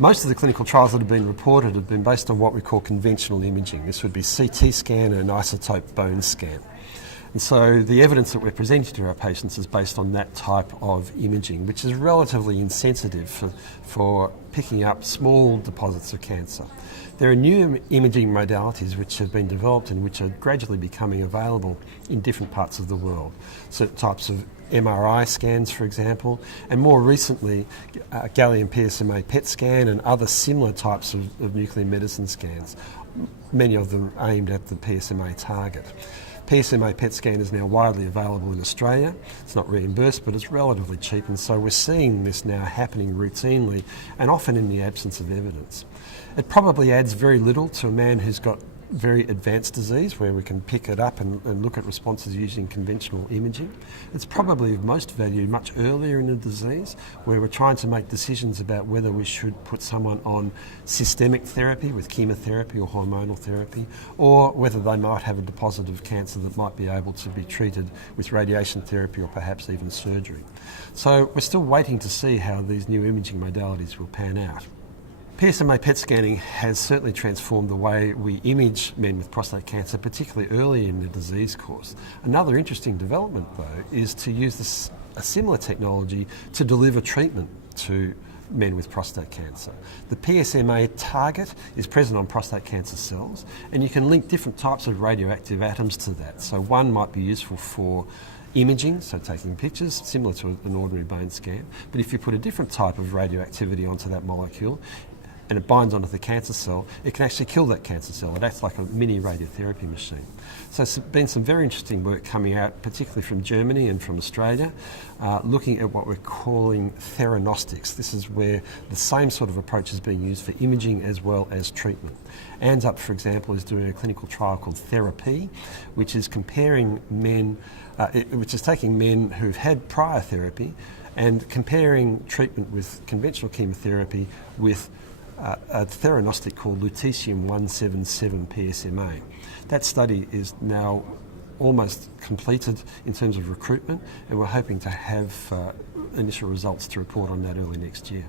Most of the clinical trials that have been reported have been based on what we call conventional imaging. This would be CT scan and isotope bone scan. And so the evidence that we're presenting to our patients is based on that type of imaging, which is relatively insensitive for picking up small deposits of cancer. There are new imaging modalities which have been developed and which are gradually becoming available in different parts of the world. Certain types of MRI scans, for example, and more recently gallium PSMA PET scan and other similar types of nuclear medicine scans, many of them aimed at the PSMA target. PSMA PET scan is now widely available in Australia. It's not reimbursed, but it's relatively cheap, and so we're seeing this now happening routinely and often in the absence of evidence. It probably adds very little to a man who's got very advanced disease where we can pick it up and look at responses using conventional imaging. It's probably of most value much earlier in the disease where we're trying to make decisions about whether we should put someone on systemic therapy with chemotherapy or hormonal therapy, or whether they might have a deposit of cancer that might be able to be treated with radiation therapy or perhaps even surgery. So we're still waiting to see how these new imaging modalities will pan out. PSMA PET scanning has certainly transformed the way we image men with prostate cancer, particularly early in the disease course. Another interesting development, though, is to use a similar technology to deliver treatment to men with prostate cancer. The PSMA target is present on prostate cancer cells, and you can link different types of radioactive atoms to that. So one might be useful for imaging, so taking pictures, similar to an ordinary bone scan, but if you put a different type of radioactivity onto that molecule, and it binds onto the cancer cell, it can actually kill that cancer cell. It acts like a mini radiotherapy machine. So there's been some very interesting work coming out, particularly from Germany and from Australia, looking at what we're calling theranostics. This is where the same sort of approach is being used for imaging as well as treatment. ANZUP, for example, is doing a clinical trial called Therapy, which is comparing men, which is taking men who've had prior therapy and comparing treatment with conventional chemotherapy with a theranostic called lutetium-177 PSMA. That study is now almost completed in terms of recruitment, and we're hoping to have initial results to report on that early next year.